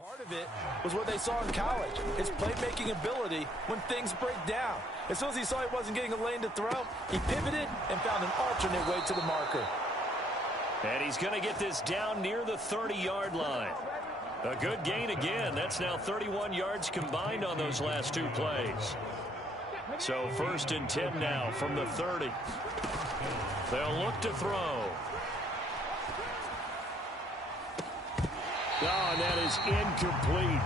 Part of it was what they saw in college, his playmaking ability when things break down. As soon as he saw he wasn't getting a lane to throw, he pivoted and found an alternate way to the marker. And he's going to get this down near the 30-yard line. A good gain again. That's now 31 yards combined on those last two plays. So 1st and 10 now from the 30. They'll look to throw. Oh, and that is incomplete.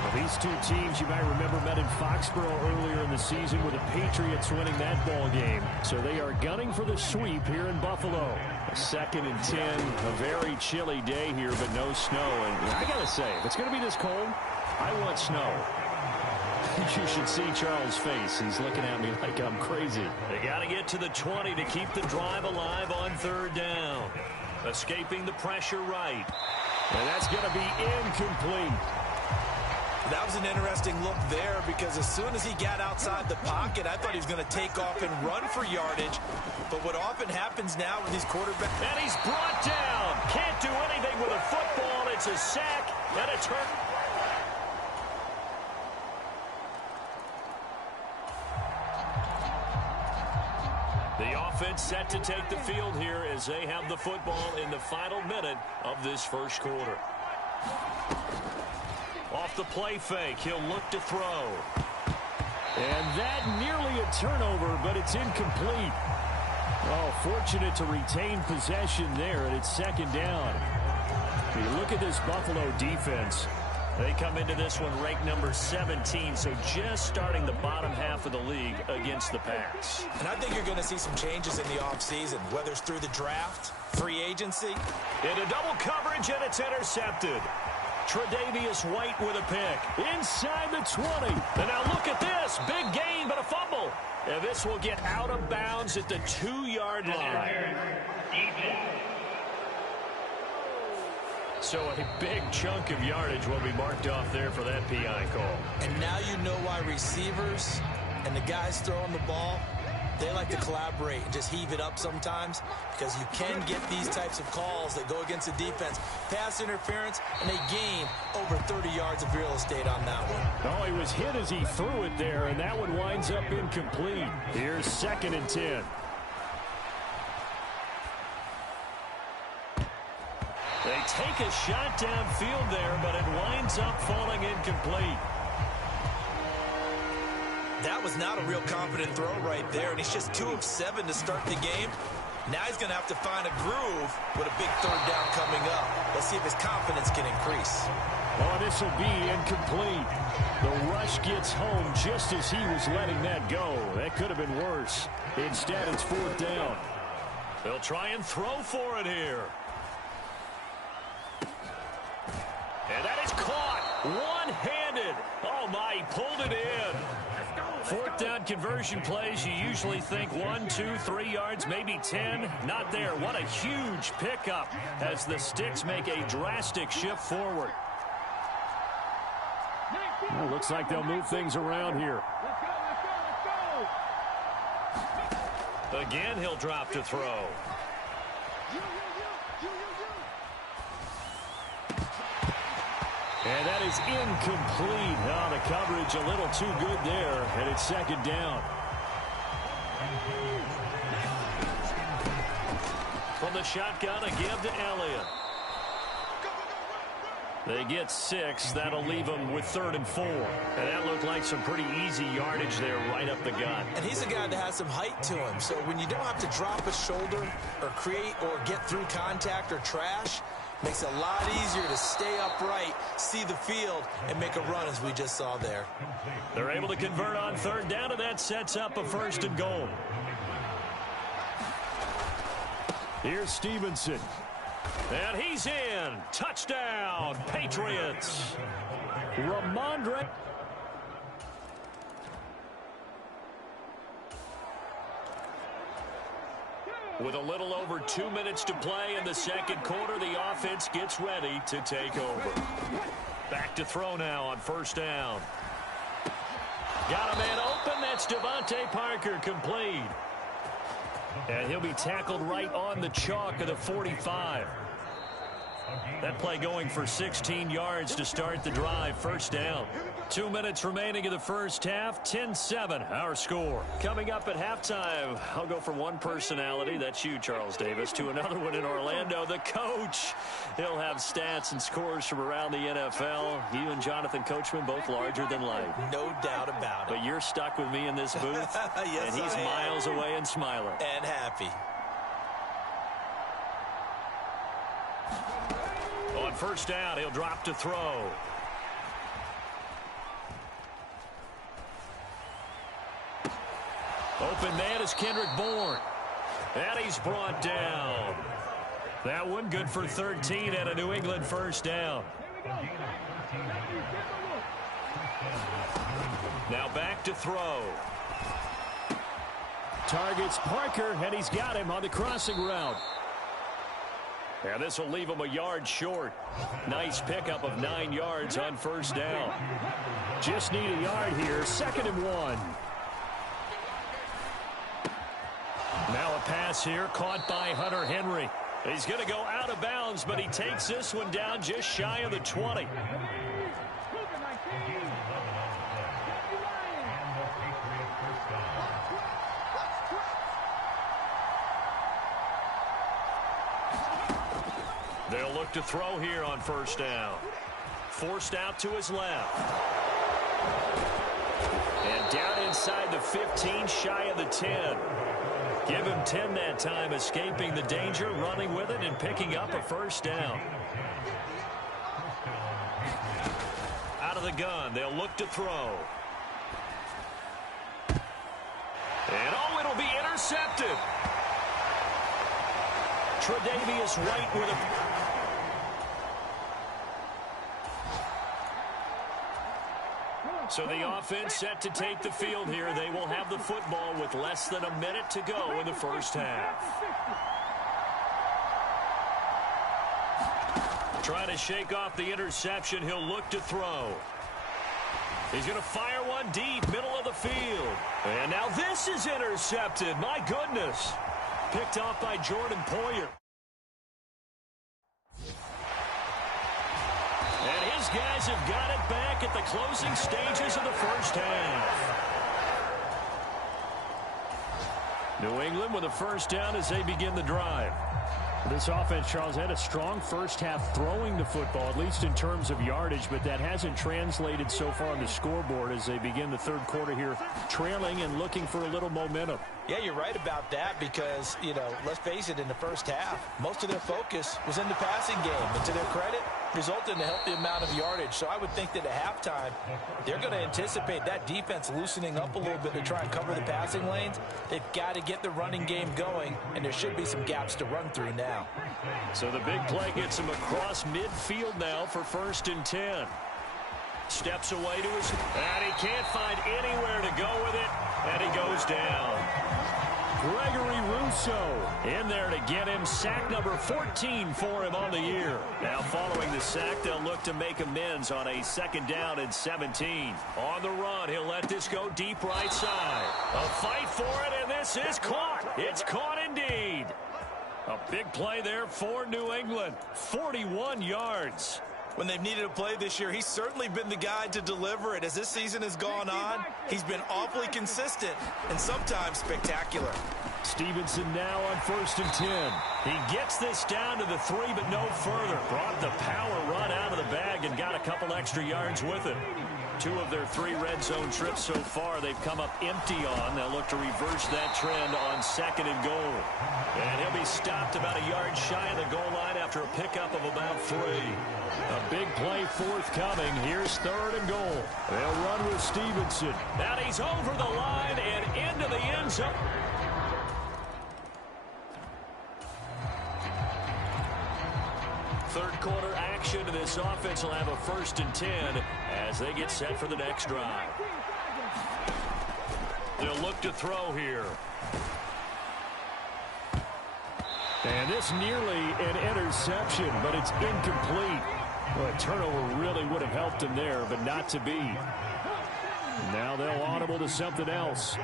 Well, these two teams, you might remember, met in Foxborough earlier in the season with the Patriots winning that ball game. So they are gunning for the sweep here in Buffalo. A 2nd and 10, a very chilly day here, but no snow. And I got to say, if it's going to be this cold, I want snow. You should see Charles' face. He's looking at me like I'm crazy. They got to get to the 20 to keep the drive alive on 3rd down. Escaping the pressure right. And that's going to be incomplete. That was an interesting look there because as soon as he got outside the pocket, I thought he was going to take off and run for yardage. But what often happens now with these quarterbacks... And he's brought down. Can't do anything with a football. It's a sack and a turn. The offense set to take the field here as they have the football in the final minute of this first quarter. Off the play fake, he'll look to throw. And that nearly a turnover, but it's incomplete. Oh, fortunate to retain possession there, and it's 2nd down. You look at this Buffalo defense. They come into this one ranked number 17, so just starting the bottom half of the league against the pass. And I think you're going to see some changes in the offseason, whether it's through the draft, free agency. Into double coverage, and it's intercepted. Tre'Davious White with a pick. Inside the 20. And now look at this. Big gain, but a fumble. And this will get out of bounds at the 2-yard line. So a big chunk of yardage will be marked off there for that PI call. And now you know why receivers and the guys throwing the ball, they like to collaborate and just heave it up sometimes because you can get these types of calls that go against the defense. Pass interference, and they gain over 30 yards of real estate on that one. Oh, he was hit as he threw it there, and that one winds up incomplete. Here's 2nd and 10. They take a shot downfield there, but it winds up falling incomplete. That was not a real confident throw right there, and he's just 2 of 7 to start the game. Now he's going to have to find a groove with a big 3rd down coming up. Let's see if his confidence can increase. Oh, this will be incomplete. The rush gets home just as he was letting that go. That could have been worse. Instead, it's 4th down. They'll try and throw for it here. And that is caught one-handed. Oh, my, he pulled it in. 4th down conversion plays, you usually think 1, 2, 3 yards, maybe 10. Not there. What a huge pickup as the Sticks make a drastic shift forward. Well, looks like they'll move things around here. Again, he'll drop to throw. And that is incomplete. Oh, the coverage a little too good there, and it's 2nd down. From the shotgun, a give to Elliott. They get 6. That'll leave them with 3rd and 4. And that looked like some pretty easy yardage there right up the gut. And he's a guy that has some height to him. So when you don't have to drop a shoulder or create or get through contact or trash, makes it a lot easier to stay upright, see the field, and make a run as we just saw there. They're able to convert on 3rd down, and that sets up a 1st and goal. Here's Stevenson. And he's in. Touchdown, Patriots. Ramondre. With a little over 2 minutes to play in the 2nd quarter, the offense gets ready to take over. Back to throw now on 1st down. Got a man open. That's Devontae Parker, complete. And he'll be tackled right on the chalk of the 45. That play going for 16 yards to start the drive. First down. 2 minutes remaining in the first half. 10-7, our score. Coming up at halftime, I'll go from one personality, that's you, Charles Davis, to another one in Orlando, the coach. He'll have stats and scores from around the NFL. You and Jonathan Coachman both larger than life. No doubt about it. But you're stuck with me in this booth, yes, and he's miles away and smiling. And happy. On first down, he'll drop to throw. Open man is Kendrick Bourne. And he's brought down. That one good for 13 at a New England first down. Now back to throw. Targets Parker, and he's got him on the crossing route. And this will leave him a yard short. Nice pickup of 9 yards on first down. Just need a yard here. 2nd and 1. Now a pass here caught by Hunter Henry. He's going to go out of bounds, but he takes this one down just shy of the 20. They'll look to throw here on first down. Forced out to his left. And down inside the 15, shy of the 10. Give him 10 that time, escaping the danger, running with it, and picking up a first down. Out of the gun, they'll look to throw. And oh, it'll be intercepted. Tre'Davious White with a... So the offense set to take the field here. They will have the football with less than a minute to go in the first half. Trying to shake off the interception. He'll look to throw. He's going to fire one deep, middle of the field. And now this is intercepted. My goodness. Picked off by Jordan Poyer. And his guys have got it back at the closing stages of the first half. New England with a first down as they begin the drive. This offense, Charles, had a strong first half throwing the football, at least in terms of yardage, but that hasn't translated so far on the scoreboard as they begin the third quarter here, trailing and looking for a little momentum. Yeah, you're right about that because, you know, let's face it, in the first half, most of their focus was in the passing game. And to their credit, resulted in a healthy amount of yardage. So I would think that at halftime, they're going to anticipate that defense loosening up a little bit to try and cover the passing lanes. They've got to get the running game going, and there should be some gaps to run through now. So the big play gets him across midfield now for 1st and 10. Steps away to his... And he can't find anywhere to go with it, and he goes down. Gregory Rousseau in there to get him sack number 14 for him on the year. Now following the sack, they'll look to make amends on a 2nd down and 17. On the run, he'll let this go deep right side. A fight for it, and this is caught. It's caught indeed. A big play there for New England. 41 yards. When they've needed a play this year, he's certainly been the guy to deliver it. As this season has gone on, he's been awfully consistent and sometimes spectacular. Stevenson now on 1st and 10. He gets this down to the 3, but no further. Brought the power run out of the bag and got a couple extra yards with it. 2 of their 3 red zone trips so far, they've come up empty on. They'll look to reverse that trend on 2nd and goal. And he'll be stopped about a yard shy of the goal line after a pickup of about 3. A big play forthcoming. Here's 3rd and goal. They'll run with Stevenson. And he's over the line and into the end zone. Third quarter action, and this offense will have a 1st and 10 as they get set for the next drive. They'll look to throw here. And this nearly an interception, but it's incomplete. Well, a turnover really would have helped him there, but not to be. Now they'll audible to something else.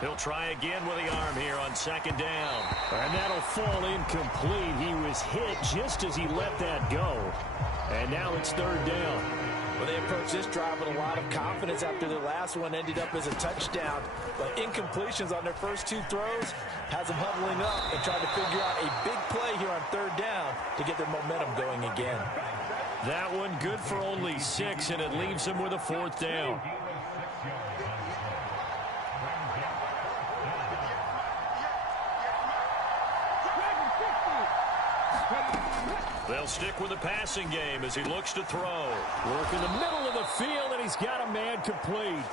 He'll try again with the arm here on second down. And that'll fall incomplete. He was hit just as he let that go. And now it's third down. Well, they approached this drive with a lot of confidence after their last one ended up as a touchdown. But incompletions on their first two throws has them huddling up and trying to figure out a big play here on third down to get their momentum going again. That one good for only 6, and it leaves them with a fourth down. They'll stick with the passing game as he looks to throw. Work in the middle of the field, and he's got a man complete.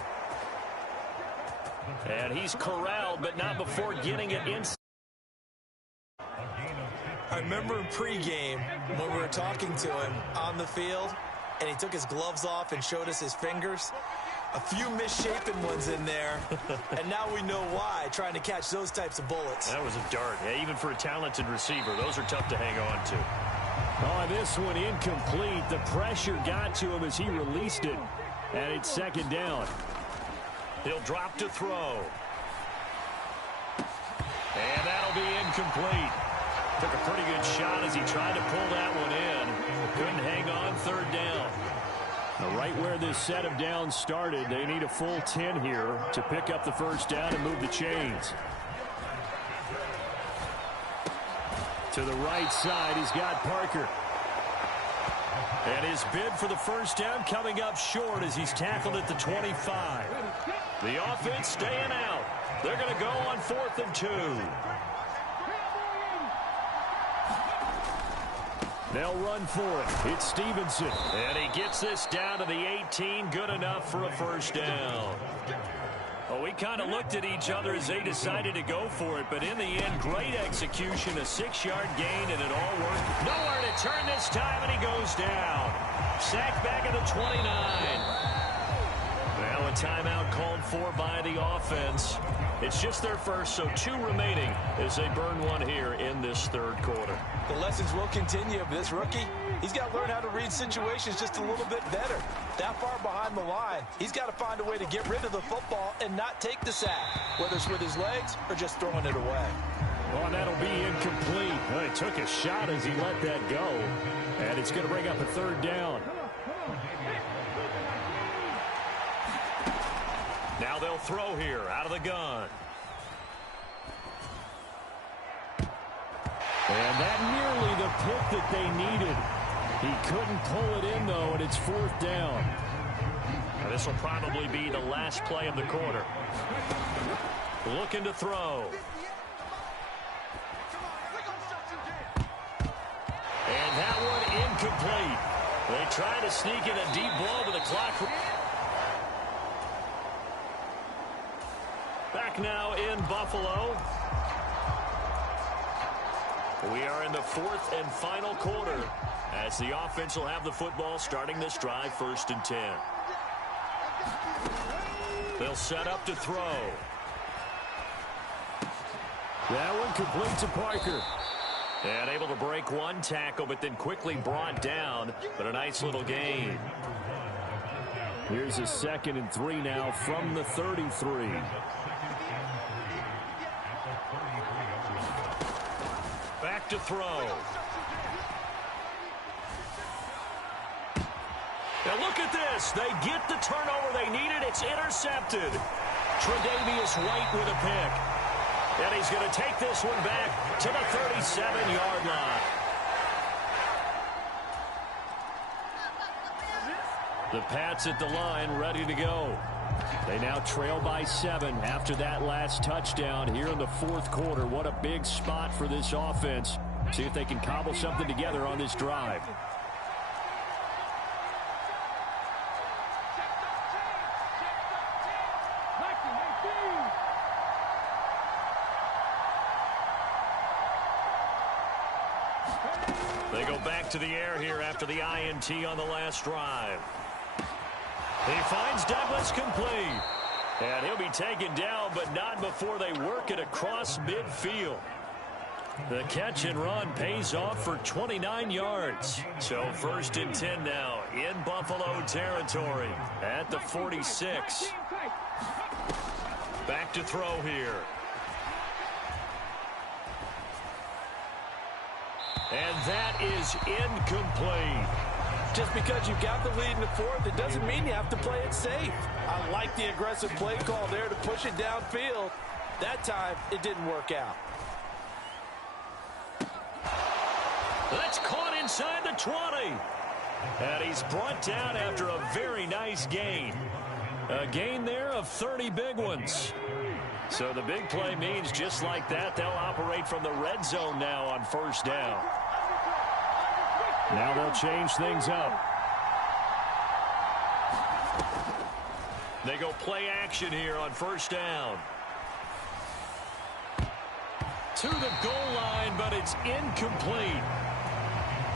And he's corralled, but not before getting it inside. I remember in pregame when we were talking to him on the field, and he took his gloves off and showed us his fingers. A few misshapen ones in there, and now we know why, trying to catch those types of bullets. That was a dart. Yeah, even for a talented receiver, those are tough to hang on to. Oh, this one incomplete. The pressure got to him as he released it. And it's second down. He'll drop to throw. And that'll be incomplete. Took a pretty good shot as he tried to pull that one in. Couldn't hang on third down. Now, right where this set of downs started, they need a full 10 here to pick up the first down and move the chains. To the right side, he's got Parker. And his bid for the first down coming up short as he's tackled at the 25. The offense staying out. They're going to go on 4th and 2. They'll run for it. It's Stevenson. And he gets this down to the 18. Good enough for a first down. Well, we kind of looked at each other as they decided to go for it, but in the end, great execution, a 6-yard gain, and it all worked. Nowhere to turn this time, and he goes down. Sacked back at the 29. Now a timeout called for by the offense. It's just their first, so 2 remaining as they burn one here in this third quarter. The lessons will continue of this rookie. He's got to learn how to read situations just a little bit better. That far behind the line, he's got to find a way to get rid of the football and not take the sack, whether it's with his legs or just throwing it away. Well, that'll be incomplete. Well, he took a shot as he let that go, and it's going to bring up a third down. Now they'll throw here out of the gun. And that nearly the pick that they needed. He couldn't pull it in, though, and it's 4th down. Now, this will probably be the last play of the quarter. Looking to throw. And that one incomplete. They try to sneak in a deep ball, but the clock. Back now in Buffalo. We are in the 4th and final quarter as the offense will have the football starting this drive 1st and 10. They'll set up to throw. That one complete to Parker. And able to break one tackle, but then quickly brought down. But a nice little gain. Here's a 2nd and 3 now from the 33. Back to throw. Now look at this. They get the turnover they needed. It's intercepted. Tre'Davious White with a pick. And he's going to take this one back to the 37-yard line. The Pats at the line ready to go. They now trail by 7 after that last touchdown here in the 4th quarter. What a big spot for this offense. See if they can cobble something together on this drive. They go back to the air here after the INT on the last drive. He finds Douglas complete. And he'll be taken down, but not before they work it across midfield. The catch and run pays off for 29 yards. So 1st and 10 now in Buffalo territory at the 46. Back to throw here. And that is incomplete. Just because you've got the lead in the fourth, it doesn't mean you have to play it safe. I like the aggressive play call there to push it downfield. That time, it didn't work out. That's caught inside the 20. And he's brought down after a very nice gain. A gain there of 30 big ones. So the big play means just like that, they'll operate from the red zone now on first down. Now they'll change things up. They go play action here on first down. To the goal line, but it's incomplete.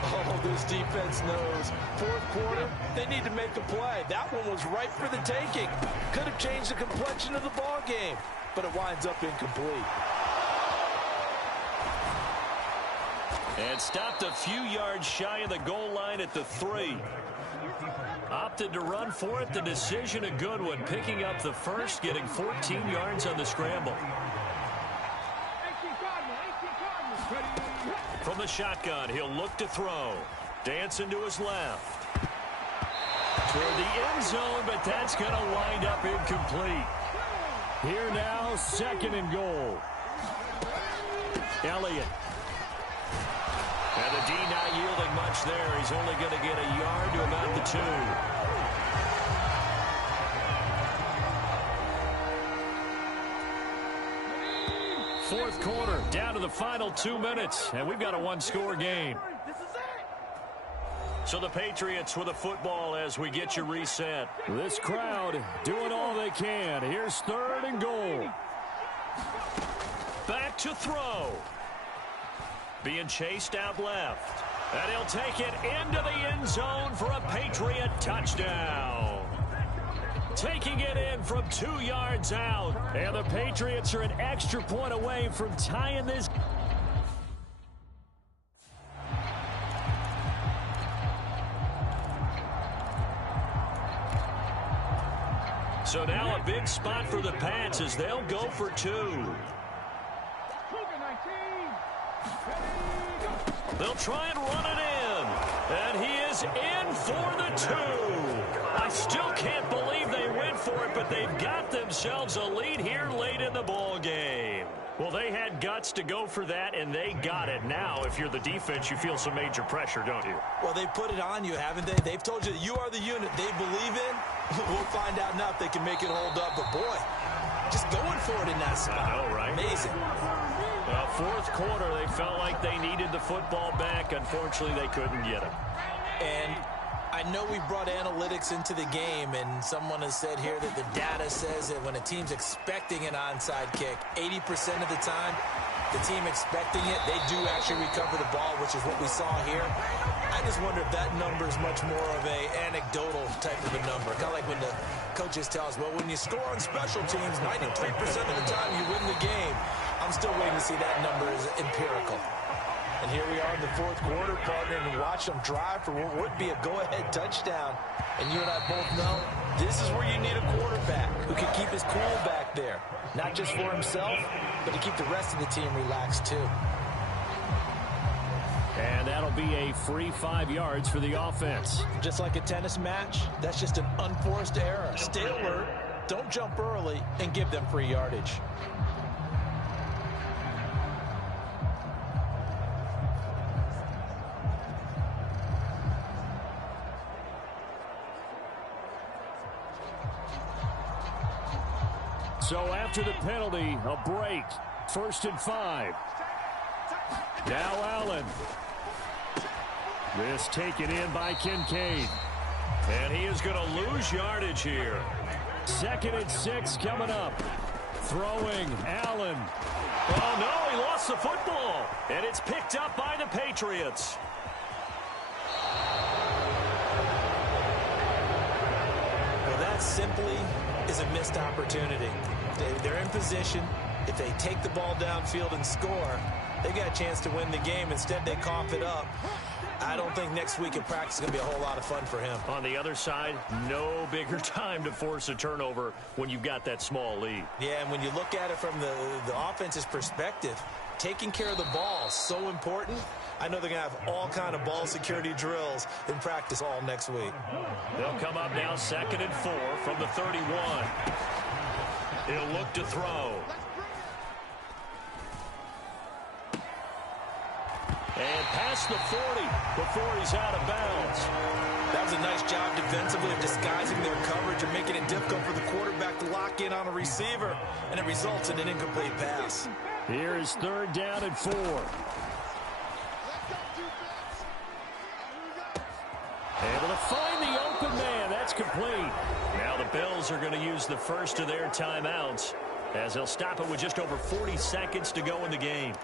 Oh, this defense knows. Fourth quarter, they need to make a play. That one was right for the taking. Could have changed the complexion of the ball game, but it winds up incomplete. And stopped a few yards shy of the goal line at the 3. Opted to run for it. The decision a good one. Picking up the first, getting 14 yards on the scramble. From the shotgun, he'll look to throw. Dancing to his left. Toward the end zone, but that's going to wind up incomplete. Here now, 2nd and goal. Elliott. And the D not yielding much there. He's only going to get a yard to about the 2. Fourth quarter, down to the final 2 minutes, and we've got a one-score game. So the Patriots with a football as we get you reset. This crowd doing all they can. Here's 3rd and goal. Back to throw. Being chased out left. And he'll take it into the end zone for a Patriot touchdown. Taking it in from 2 yards out. And the Patriots are an extra point away from tying this. So now a big spot for the Pats as they'll go for 2. They'll try and run it in. And he is in for the 2. I still can't believe they went for it, but they've got themselves a lead here late in the ball game. Well, they had guts to go for that, and they got it. Now, if you're the defense, you feel some major pressure, don't you? Well, they put it on you, haven't they? They've told you that you are the unit they believe in. We'll find out now if they can make it hold up. But, boy, just going for it in that spot. I know, right? Amazing. Well, fourth quarter, they felt like they needed the football back. Unfortunately, they couldn't get it. And I know we brought analytics into the game, and someone has said here that the data says that when a team's expecting an onside kick, 80% of the time, the team expecting it, they do actually recover the ball, which is what we saw here. I just wonder if that number is much more of a anecdotal type of a number. Kind of like when the coaches tell us, well, when you score on special teams, 93% of the time you win the game. I'm still waiting to see that number is empirical. And here we are in the fourth quarter, partnering and watch them drive for what would be a go-ahead touchdown. And you and I both know this is where you need a quarterback who can keep his cool back there. Not just for himself, but to keep the rest of the team relaxed too. And that'll be a free 5 yards for the offense. Just like a tennis match, that's just an unforced error. Stay alert, don't jump early, and give them free yardage. So after the penalty, a break. 1st and 5. Now Allen. This taken in by Kincaid. And he is going to lose yardage here. 2nd and 6 coming up. Throwing Allen. Oh, no, he lost the football. And it's picked up by the Patriots. Well, that simply is a missed opportunity. They're in position. If they take the ball downfield and score, they got a chance to win the game. Instead, they cough it up. I don't think next week in practice is going to be a whole lot of fun for him. On the other side, no bigger time to force a turnover when you've got that small lead. Yeah, and when you look at it from the offense's perspective, taking care of the ball is so important. I know they're going to have all kind of ball security drills in practice all next week. They'll come up now 2nd and 4 from the 31. He'll look to throw. And past the 40 before he's out of bounds. That was a nice job defensively of disguising their coverage and making it difficult for the quarterback to lock in on a receiver, and it results in an incomplete pass. Here is 3rd down and 4. Able to find the open man. That's complete. Now the Bills are going to use the first of their timeouts as they'll stop it with just over 40 seconds to go in the game.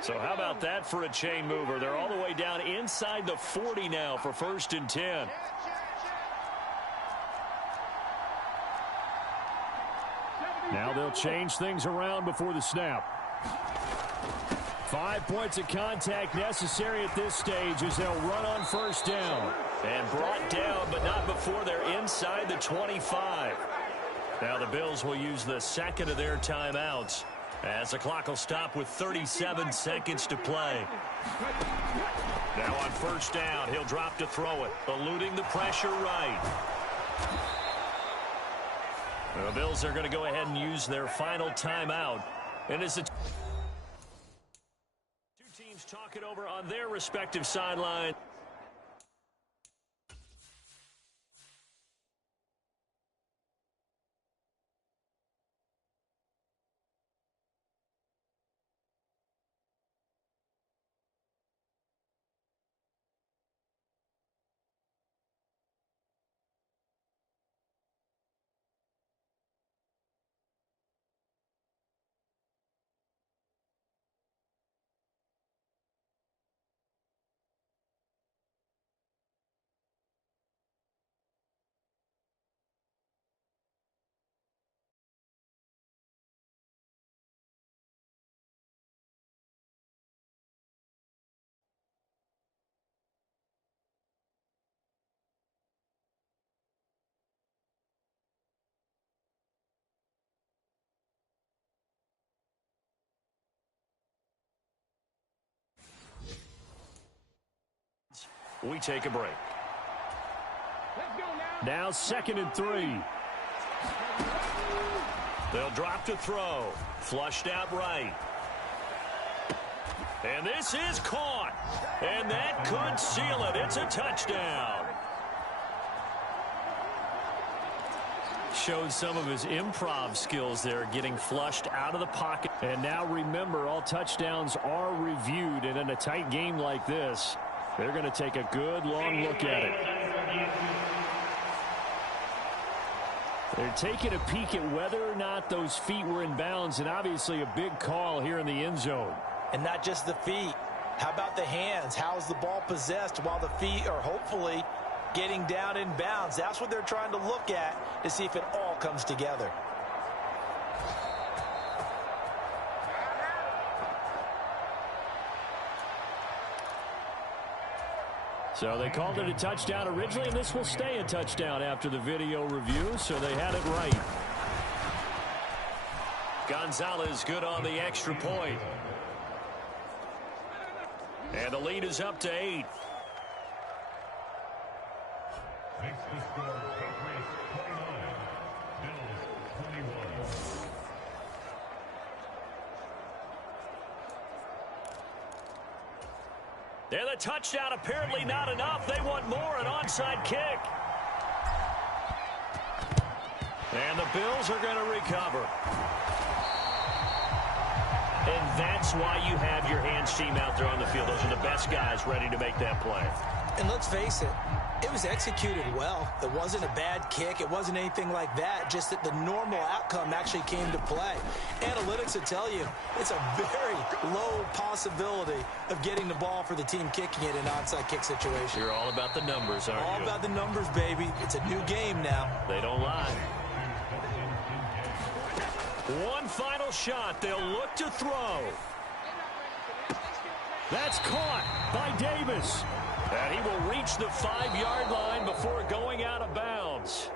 So how about that for a chain mover? They're all the way down inside the 40 now for 1st and 10. Now they'll change things around before the snap. 5 points of contact necessary at this stage as they'll run on 1st down. And brought down, but not before they're inside the 25. Now the Bills will use the 2nd of their timeouts as the clock will stop with 37 seconds to play. Now on 1st down, he'll drop to throw it, eluding the pressure right. The Bills are going to go ahead and use their final timeout. And as the two teams talk it over on their respective sideline. We take a break. Now 2nd and 3. They'll drop to throw. Flushed out right. And this is caught. And that could seal it. It's a touchdown. Showed some of his improv skills there, getting flushed out of the pocket. And now remember, all touchdowns are reviewed. And in a tight game like this, they're going to take a good long look at it. They're taking a peek at whether or not those feet were in bounds, and obviously a big call here in the end zone. And not just the feet. How about the hands? How's the ball possessed while the feet are hopefully getting down in bounds? That's what they're trying to look at to see if it all comes together. So they called it a touchdown originally, and this will stay a touchdown after the video review, so they had it right. Gonzalez good on the extra point. And the lead is up to 8. And the touchdown apparently not enough. They want more, an onside kick. And the Bills are going to recover. And that's why you have your hands team out there on the field. Those are the best guys ready to make that play. And let's face it, it was executed well. It wasn't a bad kick. It wasn't anything like that. Just that the normal outcome actually came to play. Analytics will tell you it's a very low possibility of getting the ball for the team kicking it in an onside kick situation. You're all about the numbers, aren't you? All about the numbers, baby. It's a new game now. They don't lie. One final shot. They'll look to throw. That's caught by Davis. And he will reach the 5-yard line before going out of bounds.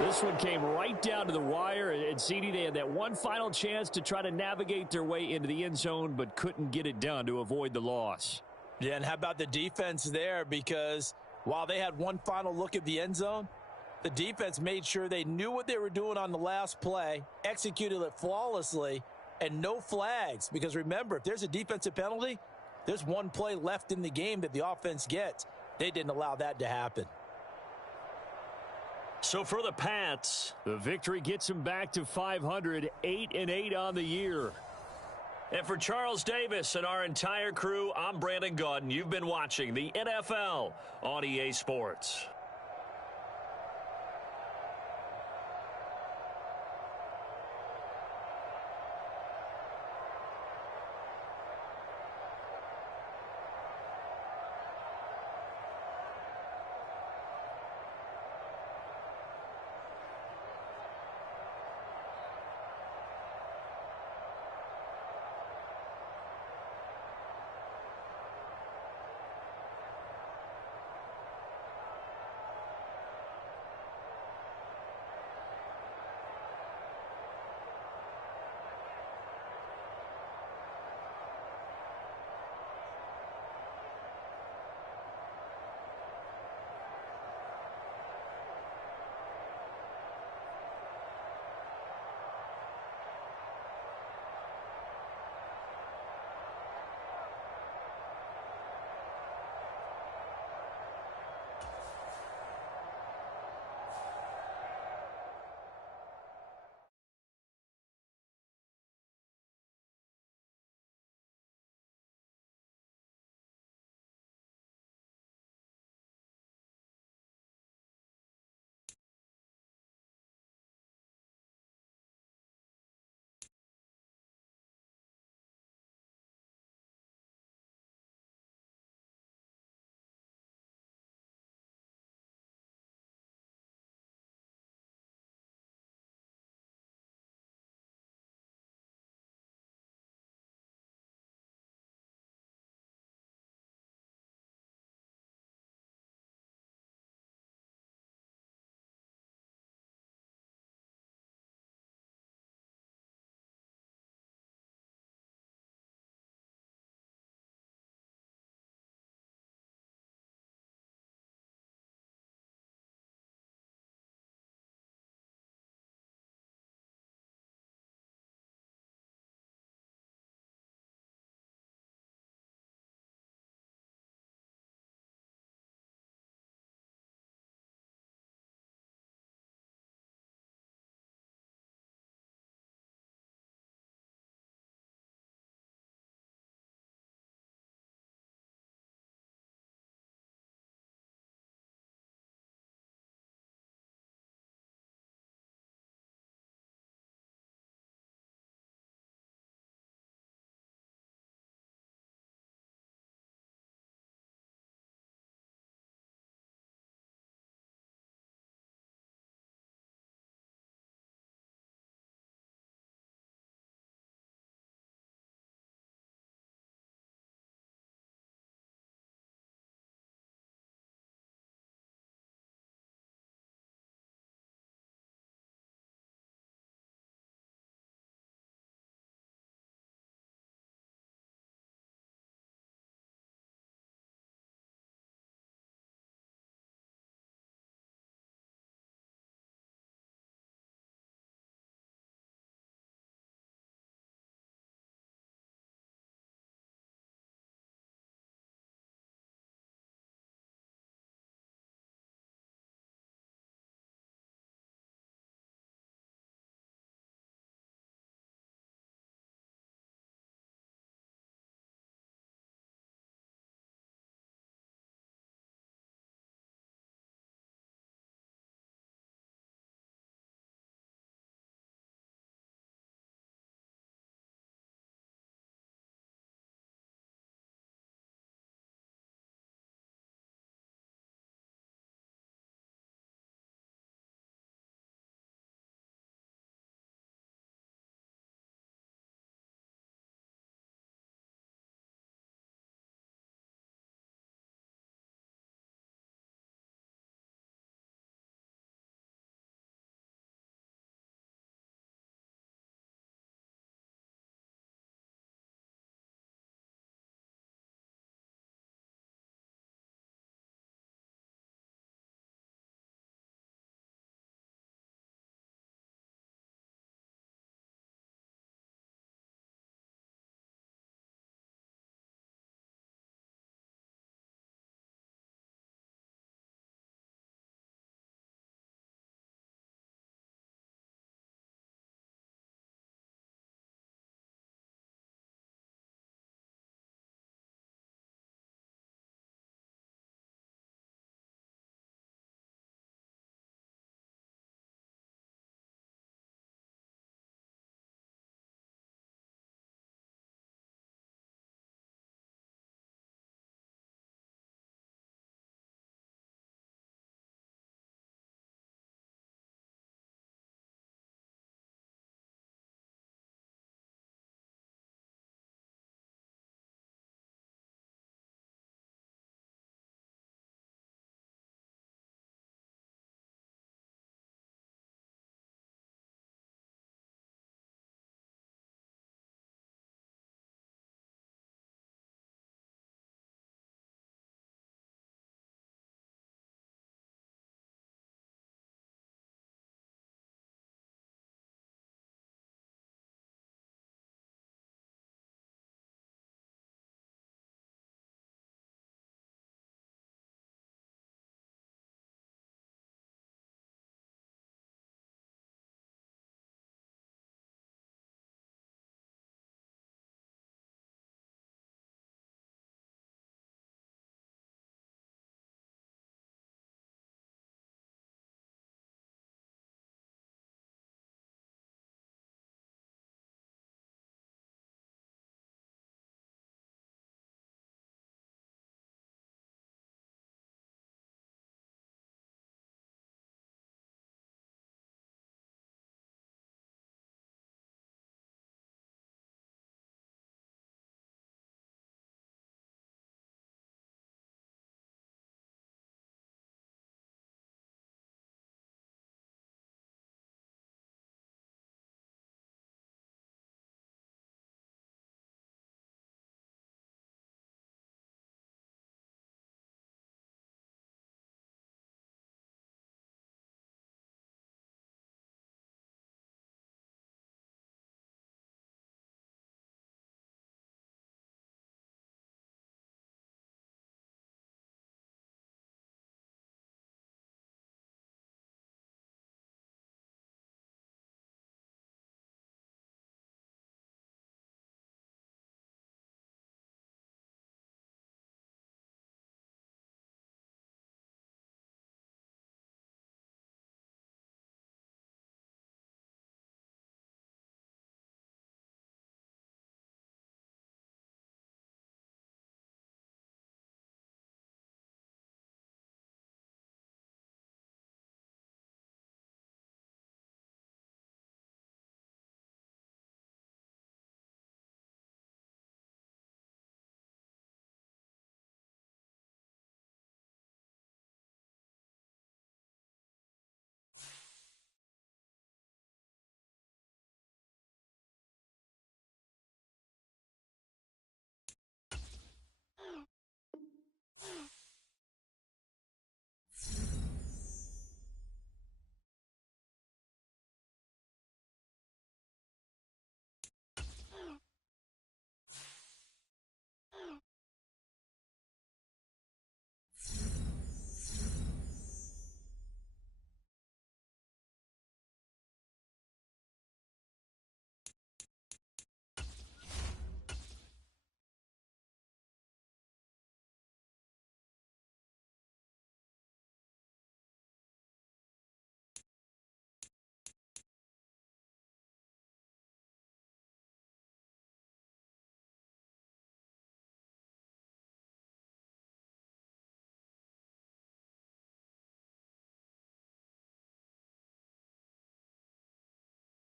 This one came right down to the wire, and CD, they had that one final chance to try to navigate their way into the end zone, but couldn't get it done to avoid the loss. Yeah, and how about the defense there? Because while they had one final look at the end zone, the defense made sure they knew what they were doing on the last play, executed it flawlessly, and no flags. Because remember, if there's a defensive penalty, there's one play left in the game that the offense gets. They didn't allow that to happen. So for the Pats, the victory gets them back to 500, 8-8 on the year. And for Charles Davis and our entire crew, I'm Brandon Gaudin. You've been watching the NFL on EA Sports.